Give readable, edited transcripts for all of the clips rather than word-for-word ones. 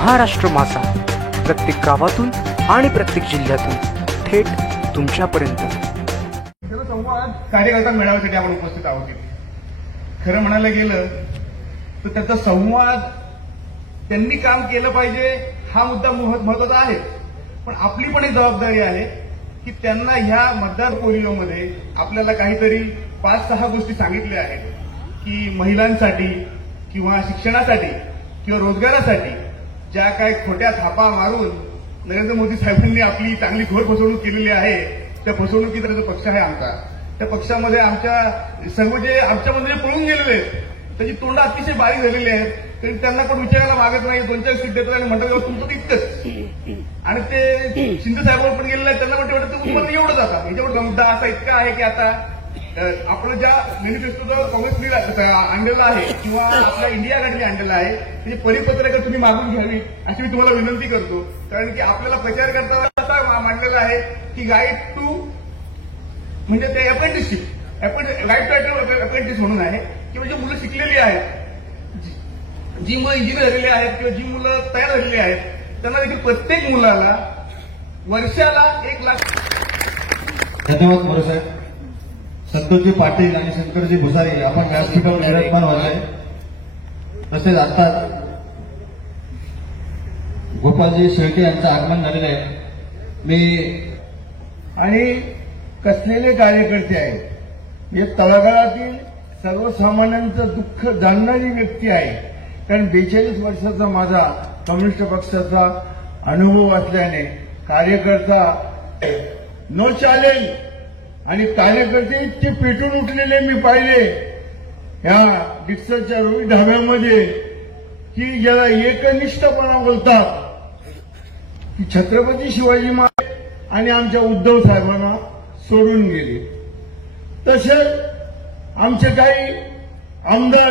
महाराष्ट्र माझा, प्रत्येक गावातून आणि प्रत्येक जिल्ह्यातून थेट तुमच्यापर्यंत. संवाद कार्यकर्ता मेळाव्यासाठी आपण उपस्थित आहोत. खरं म्हणायला गेलं तर त्याचा संवाद त्यांनी काम केलं पाहिजे हा मुद्दा महत्वाचा आहे, पण आपली पण एक जबाबदारी आहे की त्यांना ह्या मतदार पोलिओमध्ये आपल्याला काहीतरी 5-6 गोष्टी सांगितल्या आहेत की महिलांसाठी किंवा शिक्षणासाठी किंवा रोजगारासाठी ज्या काही खोट्या थापा मारून नरेंद्र मोदी साहेबांनी आपली चांगली घोर फसवणूक केलेली आहे, त्या फसवणुकीचा जो पक्ष आहे आमचा, त्या पक्षामध्ये आमच्या सर्व जे आमच्यामध्ये पळून गेलेले आहेत त्याची तोंड अतिशय बारीक झालेली आहेत. तरी त्यांना कोण विचारायला मागत नाही, 2-4 सीट देतात आणि म्हणतात तुमचं तितकंच. आणि ते शिंदे साहेबांवर पण गेलेले आहेत, त्यांना वाटतं तुम्हाला एवढंच आता याच्यावर मुद्दा असा इतका आहे की आता आपलं ज्या मॅनिफेस्टोचा काँग्रेसने आणलेला आहे किंवा आपल्या इंडिया आघाडीने आणलेला आहे त्याची परिपत्रक तुम्ही मागून घ्यावी अशी मी तुम्हाला विनंती करतो. कारण की आपल्याला प्रचार करताना असा मांडलेला आहे की गाईड टू म्हणजे ते अप्रेंटिसशिप, राईट टू अप्रेंटिस म्हणून आहे की म्हणजे मुलं शिकलेली आहेत, जी मुलं इंजिनियर झालेली आहेत किंवा जी मुलं तयार झालेली आहेत त्यांना देखील प्रत्येक मुलाला वर्षाला 1 लाख. धन्यवाद मोरे साहेब. संतोषजी पाटील आणि शंकरजी भुसारी आपण व्यासपीठावर विराजमान व्हायचे. तसेच आता गोपालजी शेळके यांचं आगमन झालेलं आहे. मी आणि कसलेले कार्यकर्ते आहेत, हे तळागाळातील सर्वसामान्यांचं दुःख जाणणारी व्यक्ती आहे. कारण 42 वर्षाचा माझा कम्युनिस्ट पक्षाचा अनुभव असल्याने कार्यकर्ता नो चॅलेंज आणि कार्यकर्ते इतके पेटून उठलेले मी पाहिले या डिक्सनच्या रोवी ढाब्यामध्ये की ज्याला एकनिष्ठपणा बोलतात की छत्रपती शिवाजी महाराज आणि आमच्या उद्धव साहेबांना सोडून गेले. तसेच आमचे काही आमदार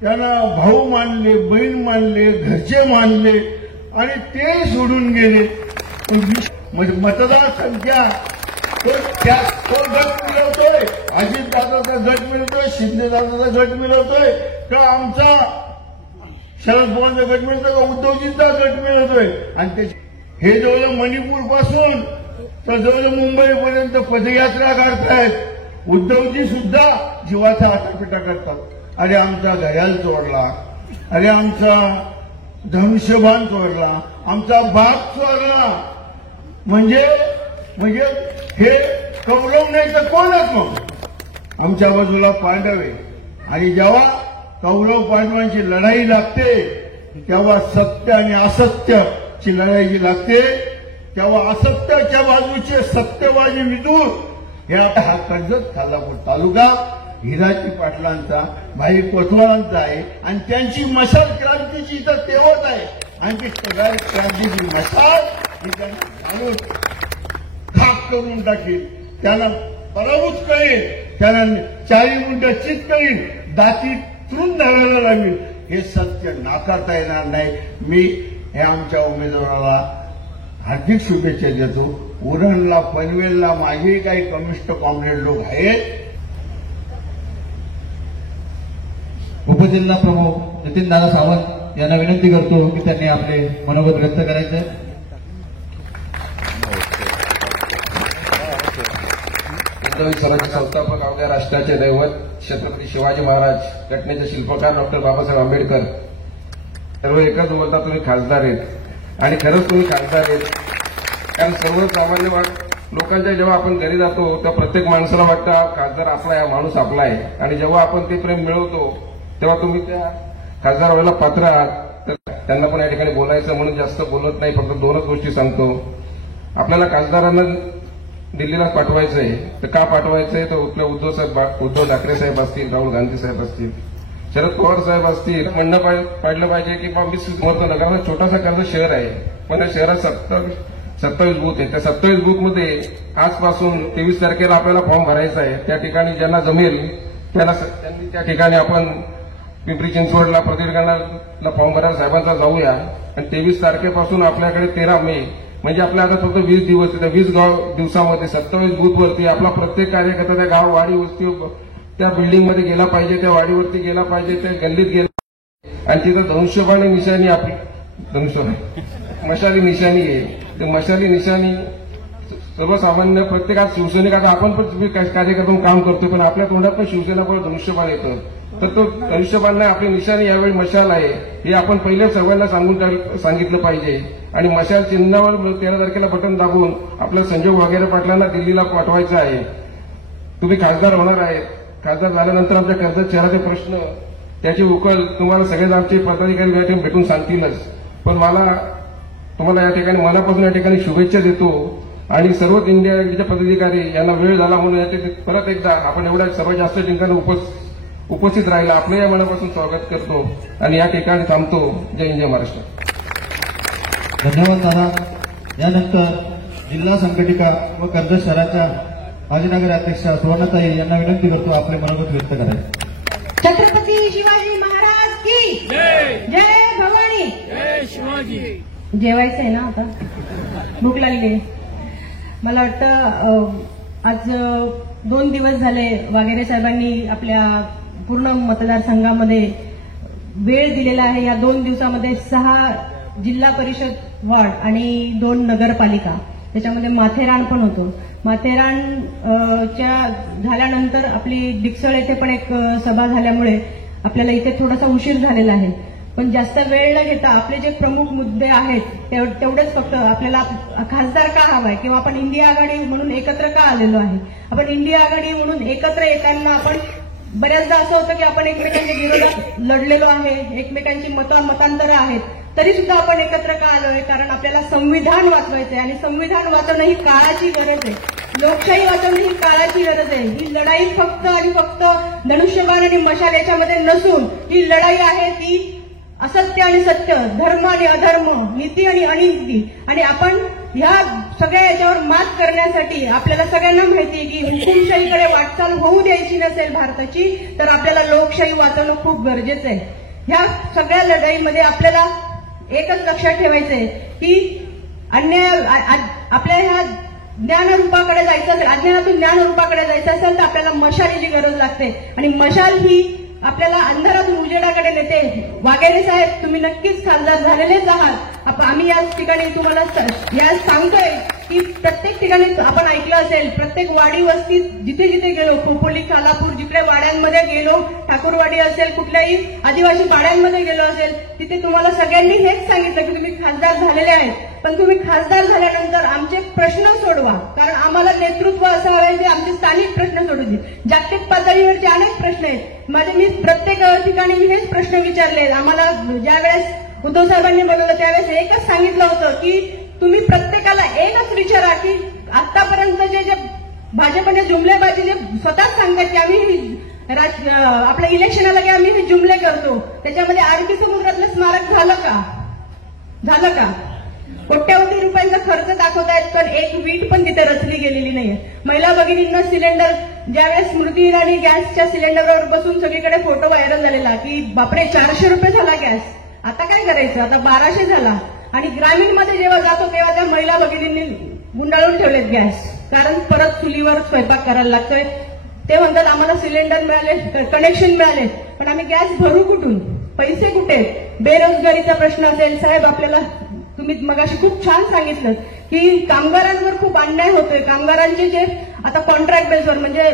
त्यांना भाऊ मानले, बहीण मानले, घरचे मानले आणि ते सोडून गेले. मतदार संख्या तो गट मिळवतोय, अजितदादाचा गट मिळतोय, शिंदेदादाचा गट मिळवतोय का आमचा शरद पवारचा गट मिळतोय का उद्धवजींचा गट मिळवतोय. आणि हे जवळ मणिपूर पासून तर जवळ मुंबईपर्यंत पदयात्रा काढतायत. उद्धवजी सुद्धा जीवाचा आटापिटा करतात. अरे आमचा घड्याळ चोरला, अरे आमचा धनुष्यबाण चोरला, आमचा बाग चोरला. म्हणजे हे कौरव नाही तर कोणच मग आमच्या बाजूला पांडव आहे. आणि जेव्हा कौरव पांडवांची लढाई लागते तेव्हा सत्य आणि असत्याची लढाई जी लागते तेव्हा असत्याच्या बाजूचे सत्यबाजी विदूर हे हा कर्जत खालापूर तालुका हिराजी पाटलांचा, भाई कोतवालांचा आहे. आणि त्यांची मशाल क्रांतीची इथं तेवत आहे. आणि ती सगळ्या क्रांतीची मशाल ही त्यांना खाक करून टाकेल, त्यांना पराभूत करेल, त्यांना 40 गुंठा चित करेल, दाती चुरून धरायला लागेल. हे सत्य नाकारता येणार नाही. मी हे आमच्या उमेदवाराला हार्दिक शुभेच्छा देतो. उरणला, पनवेलला माझे काही कम्युनिस्ट कॉम्रेड लोक आहेत. उपजिल्हा प्रमुख नितीनदादा सावंत यांना विनंती करतो की त्यांनी आपले मनोगत व्यक्त करायचे. हिंदवी समाजाचे संस्थापक, अवघ्या राष्ट्राचे दैवत छत्रपती शिवाजी महाराज, घटनेचे शिल्पकार डॉक्टर बाबासाहेब आंबेडकर सर्व एकच बोलता तुम्ही खासदार आहेत. आणि खरंच तुम्ही खासदार आहेत. कारण सर्वसामान्य लोकांच्या जेव्हा आपण घरी जातो तेव्हा प्रत्येक माणसाला वाटतं हा खासदार आपला आहे, हा माणूस आपला आहे. आणि जेव्हा आपण ते प्रेम मिळवतो तेव्हा तुम्ही त्या खासदार व्हायला पात्र आहात. त्यांना पण या ठिकाणी बोलायचं म्हणून जास्त बोलत नाही, फक्त 2च गोष्टी सांगतो. आपल्याला खासदारांना दिल्लीला पाठवायचं आहे. तर का पाठवायचंय तर आपल्या उद्धव ठाकरे साहेब असतील, राहुल गांधी साहेब असतील, शरद पवार साहेब असतील, म्हणणं पाडलं पाहिजे की मी महत्व नगराचा छोटासा कर्ज शहर आहे, पण त्या शहरात 27 बूथ आहे. त्या 27 बूथमध्ये आजपासून 23 तारखेला आपल्याला फॉर्म भरायचा आहे. त्या ठिकाणी ज्यांना जमेल त्यांनी त्या ठिकाणी आपण पिंपरी चिंचवडला प्रदीर्घाला फॉर्म भरायला साहेबांचा जाऊया. आणि 23 तारखेपासून आपल्याकडे 13 मे म्हणजे आपल्या आता फक्त 20 दिवस. त्या 20 दिवसामध्ये 27 बूथवरती आपला प्रत्येक कार्यकर्ता त्या गाव, वाडी, वस्ती, त्या बिल्डिंगमध्ये गेला पाहिजे, त्या वाडीवरती गेला पाहिजे, त्या गल्लीत गेला आणि तिथं धनुष्यबाण निशाणी आपली मशाली निशाणी आहे. ते मशाली निशाणी सर्वसामान्य प्रत्येकात शिवसैनिक, आता आपण पण कार्यकर्ता म्हणून काम करतोय, पण आपल्या तोंडात पण शिवसेना पण धनुष्यबाण येतं. तर तो धनुष्यबाण नाही, आपली निशाणी यावेळी मशाल आहे हे आपण पहिले सर्वांना सांगितलं पाहिजे. आणि मशाल चिन्हावर 13 तारखेला बटन दाबून आपल्या संजय वाघेरे पाटलांना दिल्लीला पाठवायचं आहे. तुम्ही खासदार होणार आहेत. खासदार झाल्यानंतर आमच्या कर्जत शहराचे प्रश्न त्याची उकल तुम्हाला सगळेच आमचे पदाधिकारी या ठिकाणी भेटून सांगतीलच. पण मला तुम्हाला या ठिकाणी मनापासून या ठिकाणी शुभेच्छा देतो. आणि सर्व इंडिया आघाडीच्या पदाधिकारी यांना वेळ झाला म्हणून या ठिकाणी परत एकदा आपण एवढ्या सर्वात जास्त ठिकाणी उपस्थित राहिला आपलं या मनापासून स्वागत करतो आणि या ठिकाणी थांबतो. जय हिंद, जय महाराष्ट्र. धन्यवाद दादा. यानंतर जिल्हा संघटिका व कर्जत शहराच्या माजी नगराध्यक्षा सुवर्णाताई यांना विनंती करतो आपले मनोगत व्यक्त करायचे. छत्रपती शिवाजी महाराज की जय. भवानी जय शिवाजी. जेवायचं आहे ना, आता भूक लागली. मला वाटतं आज 2 दिवस झाले वाघेरे साहेबांनी आपल्या पूर्ण मतदारसंघामध्ये वेळ दिलेला आहे. या 2 दिवसामध्ये 6 जिल्हा परिषद वॉर्ड आणि 2 नगरपालिका, त्याच्यामध्ये माथेरान पण होतो. माथेरानच्या झाल्यानंतर आपली डिकसळ येथे पण एक सभा झाल्यामुळे आपल्याला इथे थोडासा उशीर झालेला आहे. पण जास्त वेळ न घेता आपले जे प्रमुख मुद्दे आहेत तेवढेच फक्त आपल्याला खासदार का हवाय किंवा आपण इंडिया आघाडी म्हणून एकत्र का आलेलो आहे. आपण इंडिया आघाडी म्हणून एकत्र येताना आपण बऱ्याचदा असं होतं की आपण एकमेकांच्या विरोधात लढलेलो आहे, एकमेकांची मतांतरं आहेत, तरी सुद्धा आपण एकत्र का आलोय, कारण आपल्याला संविधान वाचवायचंय. आणि संविधान वाचवणं ही काळाची गरज आहे. लोकशाही वाचवणं ही काळाची गरज आहे. ही लढाई फक्त आणि फक्त धनुष्यबाण आणि मशाल याच्यामध्ये नसून ही लढाई आहे ती असत्य आणि सत्य, धर्म आणि अधर्म, नीती आणि अनिती. आणि आपण ह्या सगळ्या याच्यावर मात करण्यासाठी आपल्याला सगळ्यांना माहिती आहे की हुकुमशाहीकडे वाटचाल होऊ द्यायची नसेल भारताची, तर आपल्याला लोकशाही वाचवणं खूप गरजेचं आहे. ह्या सगळ्या लढाईमध्ये आपल्याला एकच लक्षात ठेवायचंय की आपल्या ह्या ज्ञानरूपाकडे जायचं असेल, अज्ञानातून ज्ञानरूपाकडे जायचं असेल तर आपल्याला मशालीची गरज लागते. आणि मशाल ही आपल्याला अंधारातून उजेडाकडे नेते. वाघेरे साहेब, तुम्ही नक्कीच खासदार झालेलेच आहात. आम्ही या ठिकाणी तुम्हाला या सांगतोय की प्रत्येक ठिकाणी आपण ऐकलं असेल, प्रत्येक वाडी वस्तीत जिथे जिथे गेलो, खोपोली, खालापूर, जिकडे वाड्यांमध्ये गेलो, ठाकूरवाडी असेल, कुठल्याही आदिवासी पाड्यांमध्ये गेलो असेल, तिथे तुम्हाला सगळ्यांनी हेच सांगितलं की तुम्ही खासदार झालेले आहेत. पण तुम्ही खासदार झाल्यानंतर आमचे प्रश्न सोडवा, कारण आम्हाला नेतृत्व असं हवं की आमचे स्थानिक प्रश्न सोडू दे. जागतिक पातळीवरचे अनेक प्रश्न आहेत. मी प्रत्येक ठिकाणी हेच प्रश्न विचारले. आम्हाला ज्यावेळेस उद्धव साहेबांनी बोलवलं त्यावेळेस एकच सांगितलं होतं की तुम्ही प्रत्येकाला एकच विचारा की आतापर्यंत जे भाजपने जुमलेबाजी जे स्वतःच सांगतात की आम्ही आपल्या इलेक्शनाला की आम्ही हे जुमले करतो, त्याच्यामध्ये अरबी समुद्रातलं स्मारक झालं का? कोट्यवधी रुपयांचा खर्च दाखवतायत, पण एक वीट पण तिथे रचली गेलेली नाहीये. महिला भगिनींना सिलेंडर, ज्यावेळेस स्मृती इराणी गॅसच्या सिलेंडरवर बसून सगळीकडे फोटो व्हायरल झालेला की बापरे 400 रुपये झाला गॅस, आता काय करायचं, आता 1200 झाला. आणि ग्रामीणमध्ये जेव्हा जातो तेव्हा त्या महिला भगिनींनी गुंडाळून ठेवलेत गॅस, कारण परत चुलीवर स्वयंपाक करायला लागतोय. ते म्हणतात आम्हाला सिलेंडर मिळाले, कनेक्शन मिळाले, पण आम्ही गॅस भरू कुठून, पैसे कुठे? बेरोजगारीचा प्रश्न असेल. साहेब, आपल्याला तुम्ही मगाशी खूप छान सांगितलं की कामगारांवर खूप अन्याय होतोय. कामगारांचे जे आता कॉन्ट्रॅक्ट बेसवर म्हणजे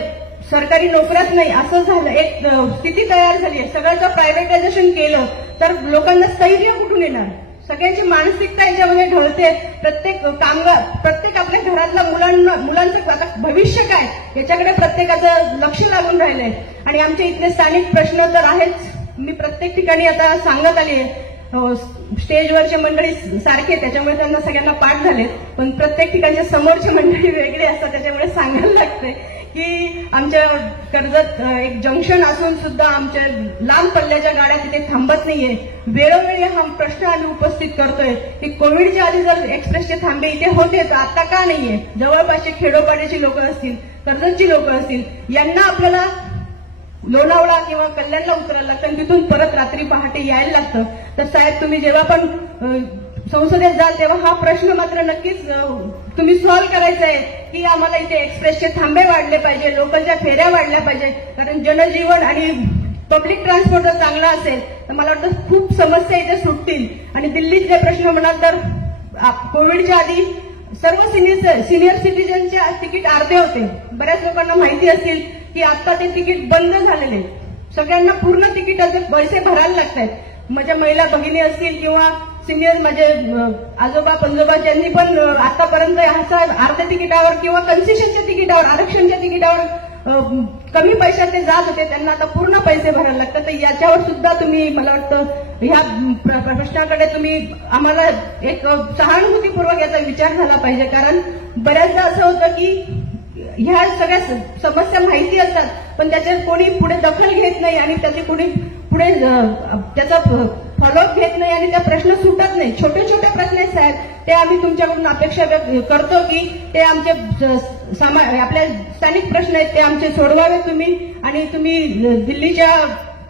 सरकारी नोकऱ्यात नाही असं झालं, एक स्थिती तयार झाली आहे. सगळ्याचं प्रायव्हेटायझेशन केलं तर लोकांना स्थैर्य कुठून येणार? सगळ्याची मानसिकता याच्यामध्ये ढळते. प्रत्येक आपल्या घरातल्या मुलांचं आता भविष्य काय याच्याकडे प्रत्येकाचं लक्ष लागून राहिलंय. आणि आमच्या इथले स्थानिक प्रश्न तर आहेच. मी प्रत्येक ठिकाणी आता सांगत आली आहे. स्टेजवरचे मंडळी सारखे, त्याच्यामुळे त्यांना सगळ्यांना पाठ झाले, पण प्रत्येक ठिकाणच्या समोरचे मंडळी वेगळे असतात, त्याच्यामुळे सांगायला लागते की आमच्या कर्जत एक जंक्शन असून सुद्धा आमच्या लांब पल्ल्याच्या गाड्या तिथे थांबत नाहीये. वेळोवेळी हा प्रश्न आम्ही उपस्थित करतोय की कोविडच्या आधी जर एक्सप्रेसचे थांबे इथे होते तर आता का नाहीये? जवळपासचे खेडोपाड्याची लोक असतील, कर्जतची लोक असतील, यांना आपल्याला लोणावळा किंवा कल्याणला उतरायला लागतं आणि तिथून परत रात्री पहाटे यायला लागतं. तर साहेब, तुम्ही जेव्हा पण संसदेत जाल तेव्हा हा प्रश्न मात्र नक्कीच तुम्ही सॉल्व्ह करायचा आहे की आम्हाला इथे एक्सप्रेसचे थांबे वाढले पाहिजे, लोकलच्या फेऱ्या वाढल्या पाहिजे, कारण जनजीवन आणि पब्लिक ट्रान्सपोर्ट जर चांगला असेल तर मला वाटतं खूप समस्या इथे सुटतील. आणि दिल्लीतले प्रश्न म्हणाल तर कोविडच्या आधी सर्व सिनियर सिटीजनचे तिकीट अर्धे होते. बऱ्याच लोकांना माहिती असेल की आता ते तिकीट बंद झालेले. सगळ्यांना पूर्ण तिकिटाचे पैसे भरायला लागतात. माझ्या महिला भगिनी असतील किंवा सिनियर माझे आजोबा पंजोबा ज्यांनी पण आतापर्यंत असा अर्ध्या तिकिटावर किंवा कन्सेशनच्या तिकिटावर आरक्षणच्या तिकिटावर कमी पैशात ते जात होते, त्यांना आता पूर्ण पैसे भरायला लागतात. तर याच्यावर सुद्धा तुम्ही मला वाटतं ह्या प्रश्नाकडे तुम्ही आम्हाला एक सहानुभूतीपूर्वक याचा विचार झाला पाहिजे. कारण बऱ्याचदा असं होतं की ह्या सगळ्या समस्या माहिती असतात पण त्याच्यात कोणी पुढे दखल घेत नाही आणि त्याचे कोणी पुढे त्याचा फॉलोअप घेत नाही आणि त्या प्रश्न सुटत नाही. छोटे छोटे प्रश्न आहेत ते आम्ही तुमच्याकडून अपेक्षा करतो की ते आमचे आपल्या स्थानिक प्रश्न आहेत ते आमचे सोडवावे तुम्ही. आणि तुम्ही दिल्लीच्या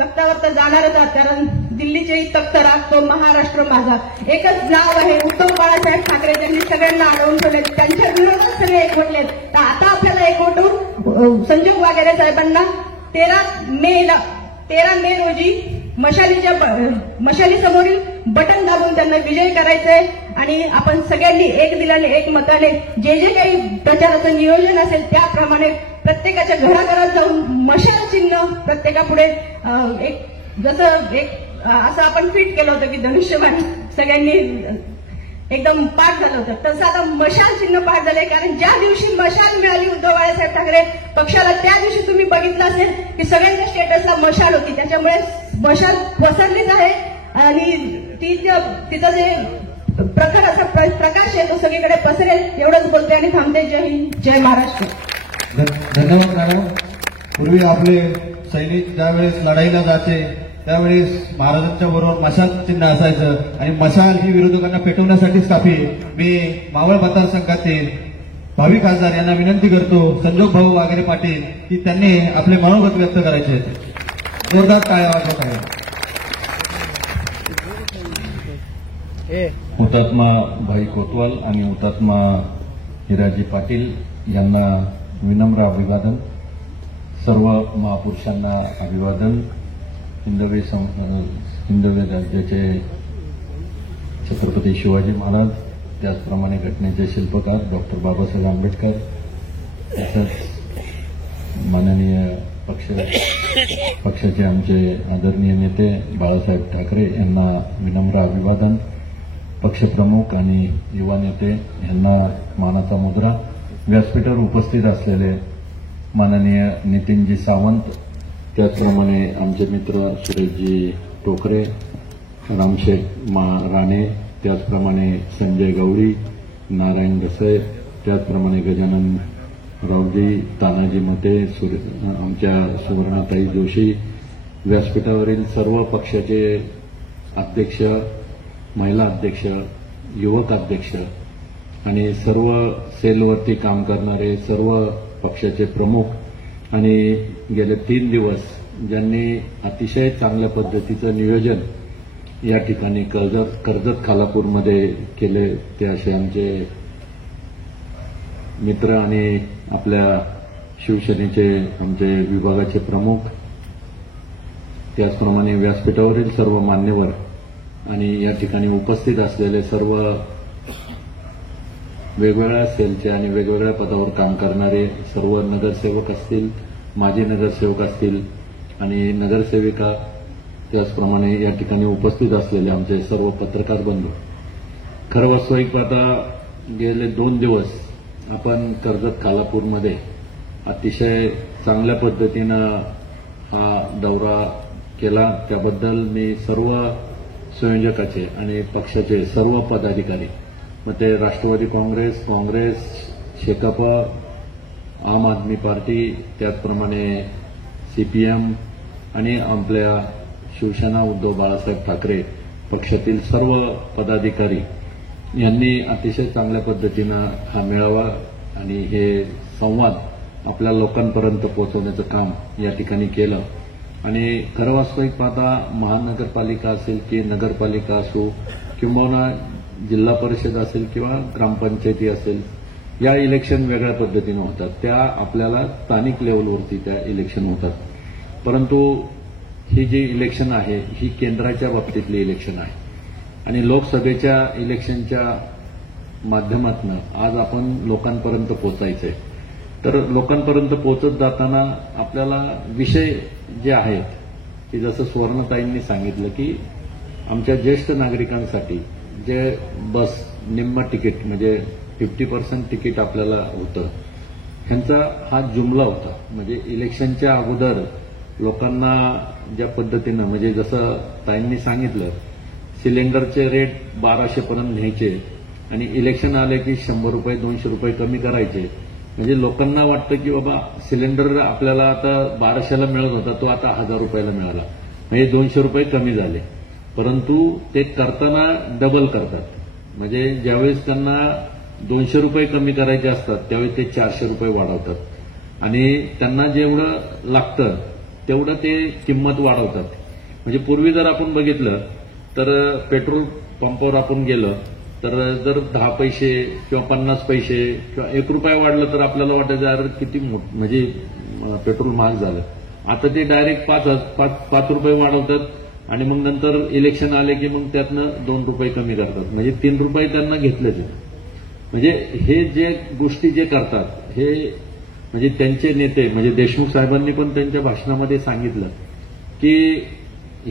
तख्तावर तर जाणारच आहात कारण दिल्लीचे तख्त तो महाराष्ट्र माझा एकच नाव आहे. उद्धव बाळासाहेब ठाकरे त्यांनी सगळ्यांना अडवून ठेवले, त्यांच्या विरोधात सगळे एकवटलेत. तर आता आपल्याला एकवटून संजोग वागेरे साहेबांना 13 मे रोजी मशाली समोरील बटन दाबून त्यांना विजयी करायचंय. आणि आपण सगळ्यांनी एक दिलाने एक मताने जे जे काही प्रचाराचं नियोजन असेल त्याप्रमाणे प्रत्येकाच्या घराघरात जाऊन मशाल चिन्ह प्रत्येकापुढे असं आपण फिट केलं होतं की धनुष्यबाण सगळ्यांनी एकदम पाठ झालं होतं तसं आता मशाल चिन्ह पाठ झालंय. कारण ज्या दिवशी मशाल मिळाली उद्धव बाळासाहेब ठाकरे पक्षाला त्या दिवशी तुम्ही बघितलं असेल की सगळ्यांच्या स्टेटसला मशाल होती. त्याच्यामुळे मशाल पसरलीच आहे आणि तिचं जे प्रखर असा प्रकाश आहे तो सगळीकडे पसरेल. एवढंच बोलते आणि थांबते. जय हिंद, जय महाराष्ट्र. धन्यवाद मॅडम. पूर्वी आपले सैनिक ज्यावेळेस लढाईला जाते त्यावेळेस महाराजांच्या बरोबर मशाल चिन्ह असायचं आणि मशाल ही विरोधकांना पेटवण्यासाठीच काफी. मी मावळ मतदारसंघातील भावी खासदार यांना विनंती करतो संजोग भाऊ वागेरे पाटील की त्यांनी आपले मनोगत व्यक्त करायचे. जोरदार टाळ्या वाजवत आहे. हुतात्मा भाई कोतवाल आणि हुतात्मा हिराजी पाटील यांना विनम्र अभिवादन. सर्व महापुरुषांना अभिवादन. हिंदवी राज्याचे छत्रपती शिवाजी महाराज त्याचप्रमाणे घटनेचे शिल्पकार डॉक्टर बाबासाहेब आंबेडकर तसंच माननीय पक्षाचे आमचे आदरणीय नेते बाळासाहेब ठाकरे यांना विनम्र अभिवादन. पक्षप्रमुख आणि युवा नेते यांना मानाचा मुद्रा. व्यासपीठावर उपस्थित असलेले माननीय नितीनजी सावंत त्याचप्रमाणे आमचे मित्र सुरेशजी टोकरे, रामशेठ राणे, त्याचप्रमाणे संजय गवळी, नारायण गसय, त्याचप्रमाणे गजानन रावजी, तानाजी मते, आमच्या सुवर्णाताई जोशी, व्यासपीठावरील सर्व पक्षाचे अध्यक्ष, महिला अध्यक्ष, युवक अध्यक्ष आणि सर्व सेलवरती काम करणारे सर्व पक्षाचे प्रमुख आणि गेले 3 दिवस ज्यांनी अतिशय चांगल्या पद्धतीचं नियोजन या ठिकाणी कर्जत खालापूरमध्ये केले ते असे आमचे मित्र आणि आपल्या शिवसेनेचे आमचे विभागाचे प्रमुख, त्याचप्रमाणे व्यासपीठावरील सर्व मान्यवर आणि या ठिकाणी उपस्थित असलेले सर्व वेगवेगळ्या सेलचे आणि वेगवेगळ्या पदावर काम करणारे सर्व नगरसेवक असतील, माजी नगरसेवक असतील आणि नगरसेविका, त्याचप्रमाणे या ठिकाणी उपस्थित असलेले आमचे सर्व पत्रकार बंधू. खरं वास्तविक पाहता गेले 2 दिवस आपण कर्जत खालापूरमध्ये अतिशय चांगल्या पद्धतीनं हा दौरा केला. त्याबद्दल मी सर्व संयोजकाचे आणि पक्षाचे सर्व पदाधिकारी, मग ते राष्ट्रवादी काँग्रेस, शेकापा, आम आदमी पार्टी, त्याचप्रमाणे सीपीएम आणि आपल्या शिवसेना उद्धव बाळासाहेब ठाकरे पक्षातील सर्व पदाधिकारी यांनी अतिशय चांगल्या पद्धतीनं हा मेळावा आणि हे संवाद आपल्या लोकांपर्यंत पोहोचवण्याचं काम या ठिकाणी केलं. आणि खरं वास्तविक पाहता महानगरपालिका असेल की नगरपालिका असो किंवा जिल्हा परिषद असेल किंवा ग्रामपंचायती असेल, या इलेक्शन वेगळ्या पद्धतीनं होतात. त्या आपल्याला स्थानिक लेवलवरती त्या इलेक्शन होतात. परंतु ही जी इलेक्शन आहे ही केंद्राच्या बाबतीतली इलेक्शन आहे आणि लोकसभेच्या इलेक्शनच्या माध्यमातून आज आपण लोकांपर्यंत पोहोचायचंय. तर लोकांपर्यंत पोहोचत जाताना आपल्याला विषय जे आहेत की जसं सुवर्णताईंनी सांगितलं की आमच्या ज्येष्ठ नागरिकांसाठी जे बस निम्म तिकीट म्हणजे 50% तिकीट आपल्याला होतं ह्यांचा हा जुमला होता. म्हणजे इलेक्शनच्या अगोदर लोकांना ज्या पद्धतीनं म्हणजे जसं ताईंनी सांगितलं सिलेंडरचे रेट 1200 पर्यंत न्यायचे आणि इलेक्शन आले की 100 रुपये 200 रुपये कमी करायचे. म्हणजे लोकांना वाटतं की बाबा सिलेंडर आपल्याला आता 1200ला मिळत होता तो आता 1000 रुपयाला मिळाला म्हणजे 200 रुपये कमी झाले. परंतु ते करताना डबल करतात. म्हणजे ज्यावेळेस त्यांना 200 रुपये कमी करायचे असतात त्यावेळेस ते 400 रुपये वाढवतात आणि त्यांना जेवढं लागतं तेवढं ते किंमत वाढवतात. म्हणजे पूर्वी जर आपण बघितलं तर पेट्रोल पंपावर आपण गेलं तर जर 10 पैसे किंवा 50 पैसे किंवा 1 रुपया वाढलं तर आपल्याला वाटायचं यार किती म्हणजे पेट्रोल महाग झालं. आता ते डायरेक्ट 5 रुपये वाढवतात आणि मग नंतर इलेक्शन आले की मग त्यातनं 2 रुपये कमी करतात. म्हणजे 3 रुपये त्यांना घेतलेच. म्हणजे हे जे गोष्टी जे करतात हे म्हणजे त्यांचे नेते म्हणजे देशमुख साहेबांनी पण त्यांच्या भाषणामध्ये सांगितलं की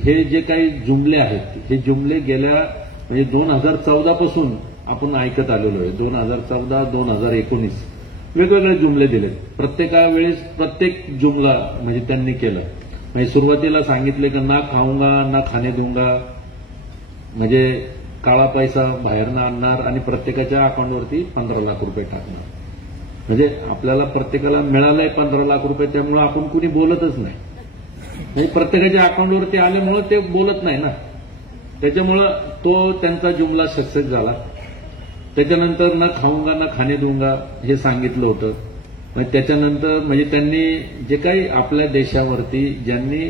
हे जे काही जुमले आहेत हे जुमले गेल्या म्हणजे 2014 पासून आपण ऐकत आलेलो आहे. 2014, 2019 वेगवेगळे जुमले दिले. प्रत्येका वेळेस प्रत्येक जुमला म्हणजे त्यांनी केलं. म्हणजे सुरुवातीला सांगितले की ना खाऊंगा ना खाणे दूंगा म्हणजे काळा पैसा बाहेरनं आणणार आणि प्रत्येकाच्या अकाउंटवरती 15 लाख रुपये टाकणार. म्हणजे आपल्याला प्रत्येकाला मिळालंय 15 लाख रुपये त्यामुळे आपण कुणी बोलतच नाही. म्हणजे प्रत्येकाच्या अकाउंटवरती आल्यामुळे ते बोलत नाही ना. त्याच्यामुळं तो त्यांचा जुमला सक्सेस झाला. त्याच्यानंतर ना खाऊंगा ना खाणे दूंगा हे सांगितलं होतं. म्हणजे त्याच्यानंतर म्हणजे त्यांनी जे काही आपल्या देशावरती ज्यांनी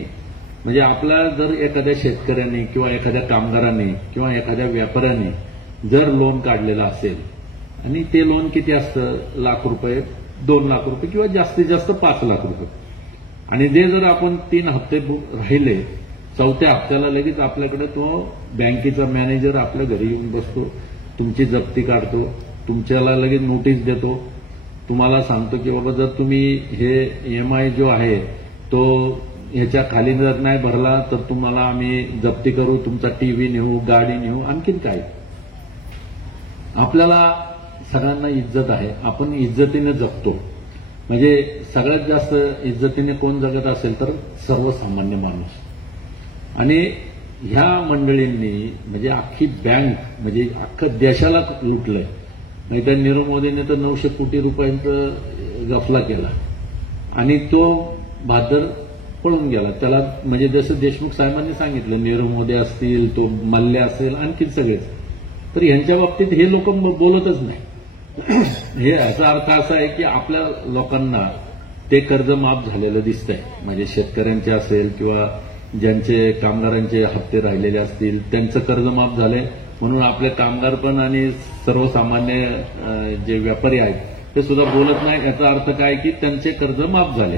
म्हणजे आपल्या जर एखाद्या शेतकऱ्यांनी किंवा एखाद्या कामगारांनी किंवा एखाद्या व्यापाऱ्यांनी जर लोन काढलेलं असेल आणि ते लोन किती असतं लाख रुपये 2 लाख रुपये किंवा जास्तीत जास्त 5 लाख रुपये आणि ते जर आपण 3 हप्ते राहिले 4थ्या हप्त्याला लगेच आपल्याकडे तो बँकेचा मॅनेजर आपल्या घरी येऊन बसतो, तुमची जप्ती काढतो, तुमच्याला लगेच नोटीस देतो, तुम्हाला सांगतो की बाबा जर तुम्ही हे EMI जो आहे तो ह्याच्या खाली जर नाही भरला तर तुम्हाला आम्ही जप्ती करू, तुमचा टीव्ही नेऊ, गाडी नेऊ, आणखीन काय. आपल्याला सगळ्यांना इज्जत आहे, आपण इज्जतीने जगतो. म्हणजे सगळ्यात जास्त इज्जतीने कोण जगत असेल तर सर्वसामान्य माणूस. आणि ह्या मंडळींनी म्हणजे अख्खी बँक म्हणजे अख्खं देशालाच लुटलंय. नाही तर नीरव मोदीने तर 900 कोटी रुपयांचा गफला केला आणि तो भादर पळून गेला. त्याला म्हणजे जसं देशमुख साहेबांनी सांगितलं नीरव मोदी असतील, तो मल्ले असेल, आणखी सगळेच. तर यांच्या बाबतीत हे लोक बोलतच नाही. हे याचा अर्थ असा आहे की आपल्या लोकांना ते कर्ज माफ झालेलं दिसतंय. म्हणजे शेतकऱ्यांचे असेल किंवा ज्यांचे कामगारांचे हप्ते राहिलेले असतील त्यांचं कर्ज माफ झालंय म्हणून आपले कामगार पण आणि सर्वसामान्य जे व्यापारी आहेत ते सुद्धा बोलत नाही. याचा अर्थ काय की त्यांचे कर्ज माफ झाले.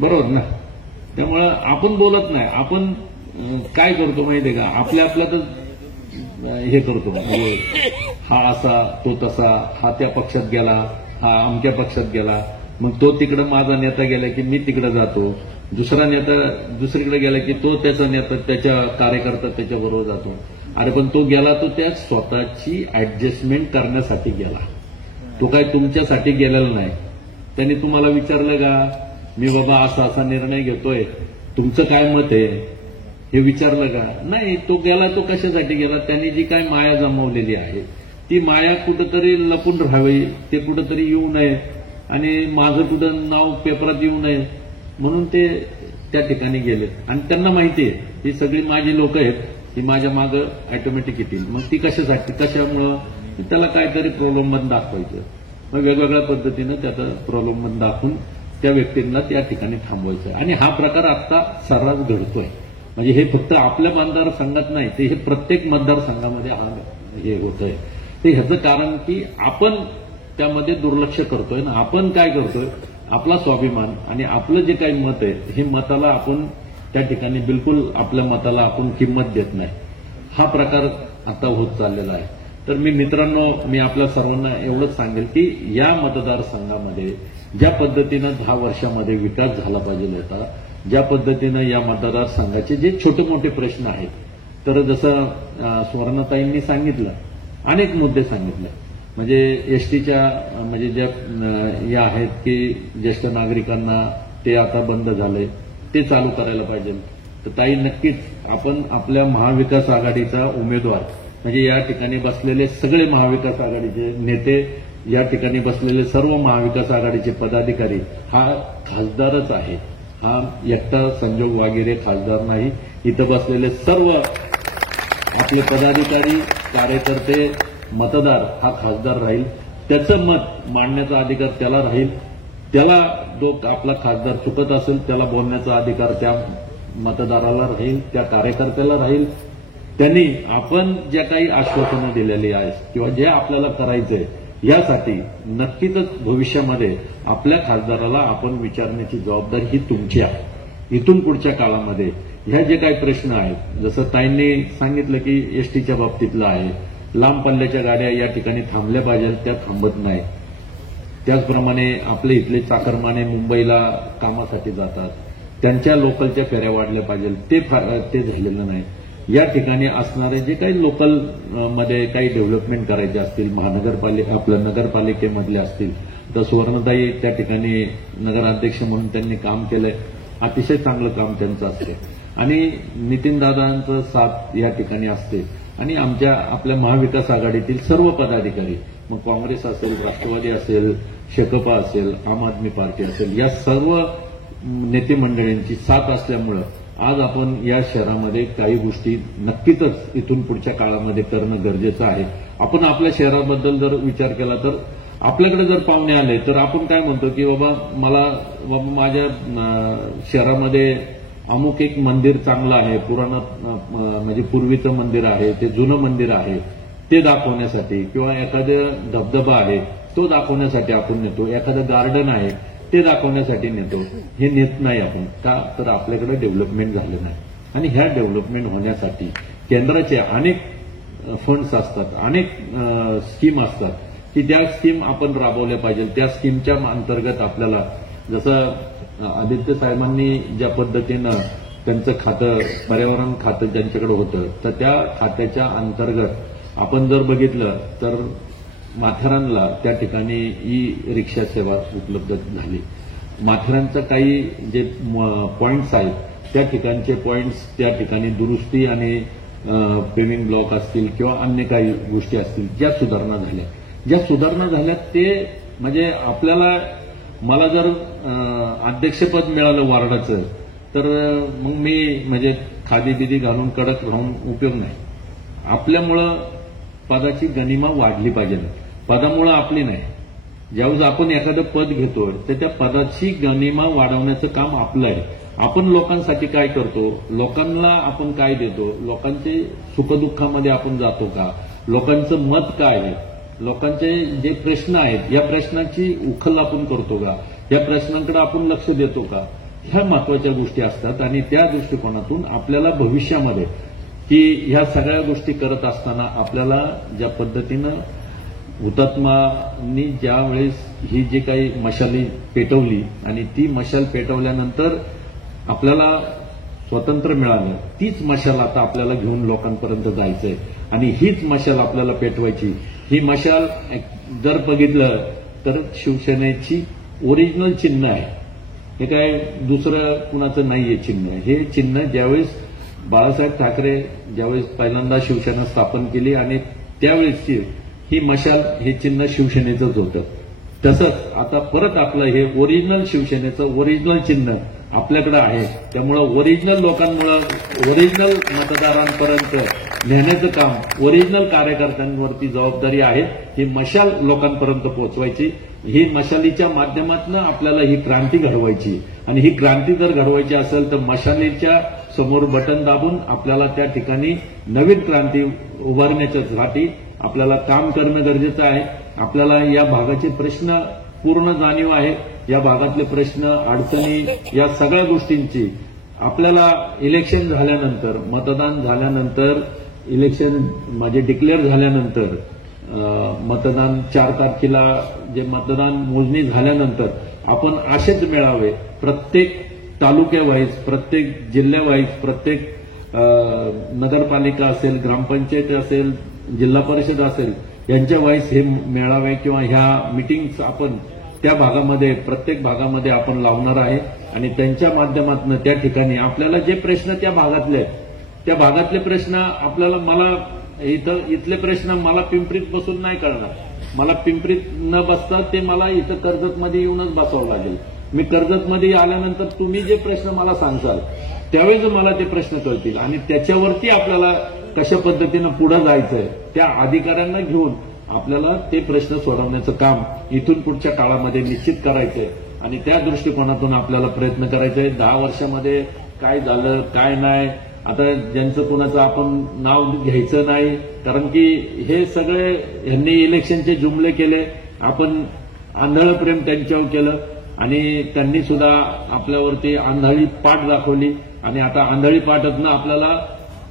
बरोबर ना. त्यामुळं आपण बोलत नाही. आपण काय करतो माहितीये का, आपल्या आपल्यातच हे करतो. म्हणजे हा असा तो तसा, हा त्या पक्षात गेला, हा अमक्या पक्षात गेला, मग तो तिकडे माझा नेता गेला की मी तिकडे जातो, दुसरा नेता दुसरीकडे गेला की तो त्याचा नेता त्याच्या कार्यकर्ता त्याच्याबरोबर जातो. अरे पण तो गेला तो त्या स्वतःची ऍडजस्टमेंट करण्यासाठी गेला, तो काय तुमच्यासाठी गेलेला नाही. त्यांनी तुम्हाला विचारलं का मी बाबा असा असा निर्णय घेतोय, तुमचं काय मत आहे हे विचारलं का? नाही. तो गेला तो कशासाठी गेला, त्यांनी जी काय माया जमवलेली आहे ती माया कुठंतरी लपून राहावी, ते कुठंतरी येऊ नये आणि माझं कुठं नाव पेपरात येऊ नये म्हणून ते त्या ठिकाणी गेले. आणि त्यांना माहिती आहे ही सगळी माझी लोक आहेत, ही माझ्या मागं ऑटोमॅटिक येतील. मग ती कशासाठी, कशामुळं, त्याला काहीतरी प्रलोभन दाखवायचं. मग वेगवेगळ्या पद्धतीनं त्याचं प्रलोभन दाखवून त्या व्यक्तींना त्या ठिकाणी थांबवायचं. आणि हा प्रकार आता सर्रास घडतोय. म्हणजे हे फक्त आपल्या मतदारसंघात नाही, ते हे प्रत्येक मतदारसंघामध्ये हे होतंय. ते ह्याचं कारण की आपण त्यामध्ये दुर्लक्ष करतोय ना. आपण काय करतोय, आपला स्वाभिमान आणि आपलं जे काही मत आहे हे मताला आपण त्या ठिकाणी बिलकुल आपल्या मताला आपण किंमत देत नाही. हा प्रकार आता होत चाललेला आहे. तर मित्रांनो, मी आपल्या सर्वांना एवढंच सांगेल की या मतदारसंघामध्ये ज्या पद्धतीनं 10 वर्षामध्ये विकास झाला पाहिजे होता, ज्या पद्धतीनं या मतदारसंघाचे जे छोटे मोठे प्रश्न आहेत, तर जसं सुवर्णाताईंनी सांगितलं, अनेक मुद्दे सांगितले. म्हणजे एसटीच्या म्हणजे ज्या या आहेत की ज्येष्ठ नागरिकांना ते आता बंद झाले, ते चालू करायला पाहिजे. तर ताई, नक्कीच आपण आपल्या महाविकास आघाडीचा उमेदवार म्हणजे या ठिकाणी बसलेले सगळे महाविकास आघाडीचे नेते, या ठिकाणी बसलेले सर्व महाविकास आघाडीचे पदाधिकारी हा खासदारच आहे. हा एकटा संजोग वगैरे खासदार नाही. इथं बसलेले सर्व आपले पदाधिकारी, कार्यकर्ते, मतदार हा खासदार राहील. त्याचं मत मांडण्याचा अधिकार त्याला राहील. त्याला जो आपला खासदार चुकत असेल त्याला बोलण्याचा अधिकार त्या मतदाराला राहील, त्या कार्यकर्त्याला राहील. त्यांनी आपण ज्या काही आश्वासनं दिलेली आहेत किंवा जे आपल्याला करायचंय यासाठी नक्कीच भविष्यामध्ये आपल्या खासदाराला आपण विचारण्याची जबाबदारी ही तुमची आहे. इथून पुढच्या काळामध्ये ह्या जे काही प्रश्न आहेत, जसं ताईंनी सांगितलं की एसटीच्या बाबतीतलं आहे, लांब पल्ल्याच्या गाड्या या ठिकाणी थांबल्या पाहिजे, त्या थांबत नाही. त्याचप्रमाणे आपले इथले चाकरमाने मुंबईला कामासाठी जातात, त्यांच्या लोकलच्या फेऱ्या वाढल्या पाहिजे, ते झालेलं नाही. या ठिकाणी असणारे जे काही लोकल मध्ये काही डेव्हलपमेंट करायचे असतील, आपल्या नगरपालिकेमधले असतील, तर सुवर्णताई त्या ठिकाणी नगराध्यक्ष म्हणून त्यांनी काम केलंय. अतिशय चांगलं काम त्यांचं असते आणि नितीनदादांचं साथ या ठिकाणी असते. आणि आपल्या महाविकास आघाडीतील सर्व पदाधिकारी, मग काँग्रेस असेल, राष्ट्रवादी असेल, शेकपा असेल, आम आदमी पार्टी असेल, या सर्व नेते मंडळींची साथ असल्यामुळं आज आपण या शहरामध्ये काही गोष्टी नक्कीच इथून पुढच्या काळामध्ये करणं गरजेचं आहे. आपण आपल्या शहराबद्दल जर विचार केला तर आपल्याकडे जर पाहुणे आले तर आपण काय म्हणतो की बाबा माझ्या शहरामध्ये अमुक एक मंदिर चांगलं आहे, म्हणजे पूर्वीचं मंदिर आहे, ते जुनं मंदिर आहे, ते दाखवण्यासाठी, किंवा एखादं धबधबा आहे तो दाखवण्यासाठी आपण नेतो, एखादं गार्डन आहे ते दाखवण्यासाठी नेतो. हे नेत नाही आपण का? तर आपल्याकडे डेव्हलपमेंट झालं नाही. आणि ह्या डेव्हलपमेंट होण्यासाठी केंद्राचे अनेक फंड्स असतात, अनेक स्कीम असतात की त्या स्कीम आपण राबवल्या पाहिजे. त्या स्कीमच्या अंतर्गत आपल्याला, जसं आदित्य साहेबांनी ज्या पद्धतीनं त्यांचं खातं, पर्यावरण खातं ज्यांच्याकडे होतं, तर त्या खात्याच्या अंतर्गत आपण जर बघितलं तर माथेरानला त्या ठिकाणी ई रिक्षा सेवा उपलब्ध झाली. माथेरानचं काही जे पॉइंट्स आहेत त्या ठिकाणचे पॉइंट्स त्या ठिकाणी दुरुस्ती आणि पेविंग ब्लॉक असतील किंवा अन्य काही गोष्टी असतील, ज्या सुधारणा झाल्या ते म्हणजे आपल्याला, मला जर अध्यक्षपद मिळालं वार्डाचं तर मग मी म्हणजे खादी बिदी घालून कडक राहून उपयोग नाही. आपल्यामुळं पदाची गनिमा वाढली पाहिजे, पदामुळं आपली नाही. ज्यावेळेस आपण एखादं पद घेतो तर त्या पदाची गनिमा वाढवण्याचं काम आपलं आहे. आपण लोकांसाठी काय करतो, लोकांना आपण काय देतो, लोकांचे सुखदुःखामध्ये आपण जातो का, लोकांचं मत काय आहे, लोकांचे जे प्रश्न आहेत या प्रश्नाची उखल आपण करतो का, या प्रश्नांकडे आपण लक्ष देतो का, ह्या महत्वाच्या गोष्टी असतात. आणि त्या दृष्टिकोनातून आपल्याला भविष्यामध्ये की ह्या सगळ्या गोष्टी करत असताना आपल्याला ज्या पद्धतीनं हुतात्मांनी ज्या वेळेस ही जी काही मशाली पेटवली आणि ती मशाल पेटवल्यानंतर आपल्याला स्वातंत्र्य मिळालं, तीच मशाल आता आपल्याला घेऊन लोकांपर्यंत जायचंय आणि हीच मशाल आपल्याला पेटवायची. ही मशाल जर बघितलं तर शिवसेनेची ओरिजिनल चिन्ह आहे. हे काय दुसरं कुणाचं नाहीये चिन्ह. हे चिन्ह ज्यावेळेस बाळासाहेब ठाकरे ज्यावेळेस पहिल्यांदा शिवसेना स्थापन केली आणि त्यावेळेसची ही मशाल, हे चिन्ह शिवसेनेचंच होतं. तसंच आता परत आपलं हे ओरिजिनल शिवसेनेचं ओरिजिनल चिन्ह आपल्याकडे आहे. त्यामुळं ओरिजिनल लोकांमुळं, ओरिजिनल मतदारांपर्यंत नेण्याचं काम, ओरिजिनल कार्यकर्त्यांवरती जबाबदारी आहे. ही मशाल लोकांपर्यंत पोहोचवायची, ही मशालीच्या माध्यमातून आपल्याला ही क्रांती घडवायची. आणि ही क्रांती जर घडवायची असेल तर मशालीच्या समोर बटन दाबून आपल्याला त्या ठिकाणी नवीन क्रांती उभारण्याच्यासाठी आपल्याला काम करणं गरजेचं आहे. आपल्याला या भागाचे प्रश्न पूर्ण जाणीव आहे. या भागातले प्रश्न, अडचणी, या सगळ्या गोष्टींची आपल्याला इलेक्शन झाल्यानंतर, मतदान झाल्यानंतर, इलेक्शन म्हणजे डिक्लेअर झाल्यानंतर, मतदान 4 तारखेला जे मतदान मोजणी झाल्यानंतर आपण असेच मेळावे प्रत्येक तालुक्यावाईज, प्रत्येक जिल्ह्यावाईज, प्रत्येक नगरपालिका असेल, ग्रामपंचायत असेल, जिल्हा परिषद असेल, यांच्या वाईज हे मेळावे किंवा ह्या मिटिंग्स आपण त्या भागामध्ये, प्रत्येक भागामध्ये आपण लावणार आहे आणि त्यांच्या माध्यमातून त्या ठिकाणी आपल्याला जे प्रश्न त्या भागातले आहेत, त्या भागातले प्रश्न आपल्याला, मला इथले प्रश्न मला पिंपरीत बसून नाही कळणार. मला पिंपरीत न बसता ते मला इथं कर्जतमध्ये येऊनच बसावं लागेल. मी कर्जतमध्ये आल्यानंतर तुम्ही जे प्रश्न मला सांगसाल त्यावेळेस मला ते प्रश्न कळतील आणि त्याच्यावरती आपल्याला कशा पद्धतीनं पुढे जायचंय त्या अधिकाऱ्यांना घेऊन आपल्याला ते प्रश्न सोडवण्याचं काम इथून पुढच्या काळामध्ये निश्चित करायचंय आणि त्या दृष्टिकोनातून आपल्याला प्रयत्न करायचंय. 10 वर्षामध्ये काय झालं, काय नाही, आता ज्यांचं कुणाचं आपण नाव घ्यायचं नाही, कारण की हे सगळे ह्यांनी इलेक्शनचे जुमले केले, आपण आंधळं प्रेम त्यांच्यावर केलं आणि त्यांनी सुद्धा आपल्यावरती आंधळी पाठ दाखवली आणि आता आंधळी पाठतनं आपल्याला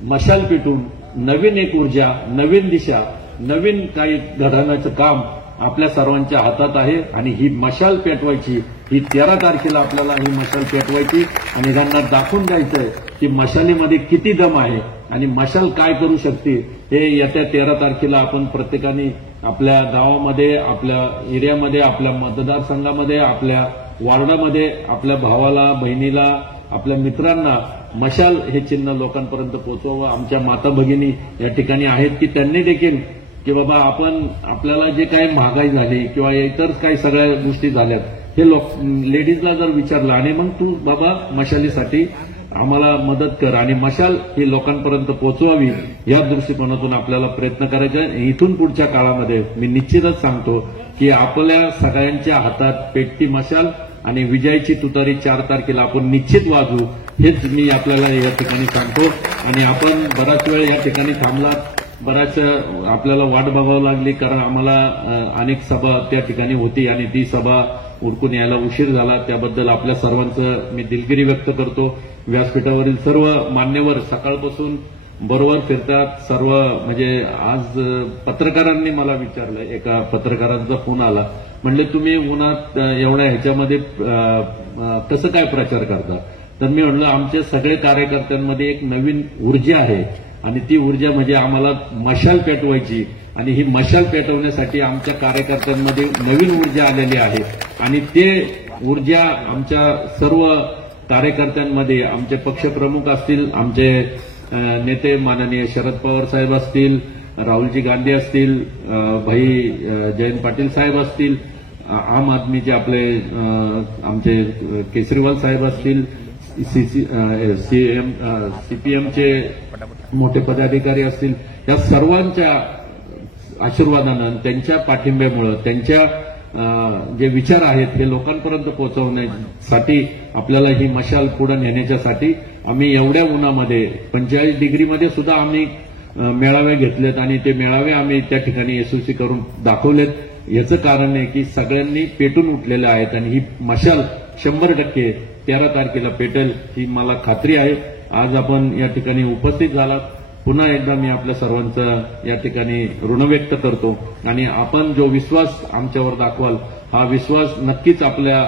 मशाल पेटून नवीन एक ऊर्जा, नवीन दिशा, नवीन काही घडवण्याचं काम आपल्या सर्वांच्या हातात आहे आणि ही मशाल पेटवायची, ही 13 तारखेला आपल्याला ही मशाल पेटवायची आणि त्यांना दाखवून द्यायचंय की मशालीमध्ये किती दम आहे आणि मशाल काय करू शकते. हे येत्या 13 तारखेला आपण प्रत्येकाने आपल्या गावामध्ये, आपल्या एरियामध्ये, आपल्या मतदारसंघामध्ये, आपल्या वार्डामध्ये आपल्या भावाला, बहिणीला, आपल्या मित्रांना मशाल हे चिन्ह लोकांपर्यंत पोहोचवावं. आमच्या माता भगिनी या ठिकाणी आहेत की त्यांनी देखील की बाबा आपण, आपल्याला जे काही महागाई झाली किंवा इतर काही सगळ्या गोष्टी झाल्यात, हे लेडीजला जर विचारलं आणि मग तू बाबा मशालीसाठी आम्हाला मदत कर आणि मशाल ही लोकांपर्यंत पोहोचवावी, या दृष्टिकोनातून आपल्याला प्रयत्न करायचे. इथून पुढच्या काळामध्ये मी निश्चितच सांगतो की आपल्या सगळ्यांच्या हातात पेटती मशाल आणि विजयाची तुतारी 4 तारखेला आपण निश्चित वाजवू, हेच मी आपल्याला या ठिकाणी सांगतो. आणि आपण बराच वेळ या ठिकाणी थांबलात, बराच आपल्याला वाट बघावं लागली, कारण आम्हाला अनेक सभा त्या ठिकाणी होती आणि ती सभा उरकून यायला उशीर झाला. त्याबद्दल आपल्या सर्वांचं मी दिलगिरी व्यक्त करतो. व्यासपीठावरील सर्व मान्यवर सकाळपासून बरोबर फिरतात सर्व. म्हणजे आज पत्रकारांनी मला विचारलं, एका पत्रकारांचा फोन आला, म्हणले तुम्ही उन्हात एवढ्या ह्याच्यामध्ये कसं काय प्रचार करता. तर मी म्हणलं आमच्या सगळे कार्यकर्त्यांमध्ये एक नवीन ऊर्जा आहे आणि ती ऊर्जा म्हणजे आम्हाला मशाल पेटवायची आणि ही मशाल पेटवण्यासाठी आमच्या कार्यकर्त्यांमध्ये नवीन ऊर्जा आलेली आहे आणि ते ऊर्जा आमच्या सर्व कार्यकर्त्यांमध्ये, आमचे पक्षप्रमुख असतील, आमचे नेते माननीय शरद पवार साहेब असतील, राहुलजी गांधी असतील, भाई जयंत पाटील साहेब असतील, आम आदमीचे आपले आमचे केजरीवाल साहेब असतील, सीपीएमचे मोठे पदाधिकारी असतील, या सर्वांच्या आशीर्वादानं, त्यांच्या पाठिंब्यामुळे, त्यांच्या जे विचार आहेत हे लोकांपर्यंत पोहोचवण्यासाठी आपल्याला ही मशाल पुढे नेण्याच्यासाठी आम्ही एवढ्या उन्हामध्ये 45 डिग्रीमध्ये सुद्धा आम्ही मेळावे घेतलेत आणि ते मेळावे आम्ही त्या ठिकाणी यशस्वी करून दाखवलेत. याचं कारण आहे की सगळ्यांनी पेटून उठलेले आहेत आणि ही मशाल 100% 13 तारखेला पेटेल ही मला खात्री आहे. आज आपण या ठिकाणी उपस्थित झालात, पुन्हा एकदा मी आपल्या सर्वांचं या ठिकाणी ऋण व्यक्त करतो आणि आपण जो विश्वास आमच्यावर दाखवाल हा विश्वास नक्कीच आपल्या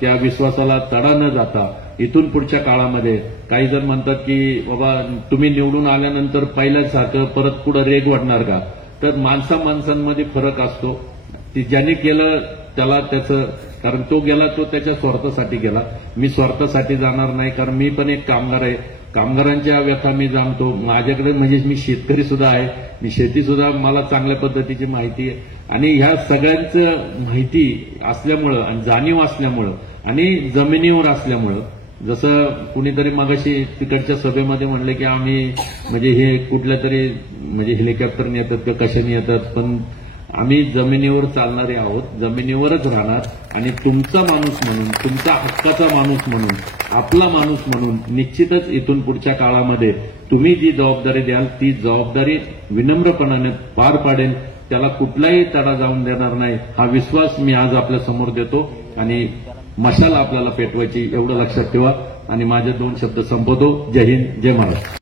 त्या विश्वासाला तडा न जाता इथून पुढच्या काळामध्ये, काही जण म्हणतात की बाबा तुम्ही निवडून आल्यानंतर पहिल्यासारखं परत पुढे रेग वाढणार का, तर माणसांमध्ये फरक असतो. ती ज्याने केलं त्याला त्याचं, कारण तो गेला तो त्याच्या स्वार्थासाठी गेला, मी स्वार्थासाठी जाणार नाही, कारण मी पण एक कामगार आहे, कामगारांच्या व्यथा मी जाणतो. माझ्याकडे म्हणजे मी शेतकरी सुद्धा आहे, मी शेती सुद्धा मला चांगल्या पद्धतीची माहिती आहे आणि ह्या सगळ्यांचं माहिती असल्यामुळं आणि जाणीव असल्यामुळं आणि जमिनीवर असल्यामुळं, जसं कुणीतरी मगाशी तिकडच्या सभेमध्ये म्हणले की आम्ही म्हणजे हे कुठल्या तरी म्हणजे हेलिकॉप्टरने येतात का कशाने येतात, पण आम्ही जमिनीवर चालणारे आहोत, जमिनीवरच राहणार आणि तुमचा माणूस म्हणून, तुमचा हक्काचा माणूस म्हणून, आपला माणूस म्हणून निश्चितच इथून पुढच्या काळामध्ये तुम्ही जी जबाबदारी द्याल ती जबाबदारी विनम्रपणाने पार पाडेल, त्याला कुठलाही तडा जाऊन देणार नाही, हा विश्वास मी आज आपल्या समोर देतो आणि मशाल आपल्याला पेटवायची, एवढं लक्षात ठेवा. आणि माझे 2 शब्द संपवतो. जय हिंद, जय महाराष्ट्र.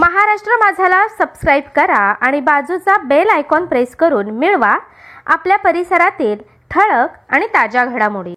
महाराष्ट्र माझाला सबस्क्राईब करा आणि बाजूचा बेल आयकॉन प्रेस करून मिळवा आपल्या परिसरातील ठळक आणि ताज्या घडामोडी.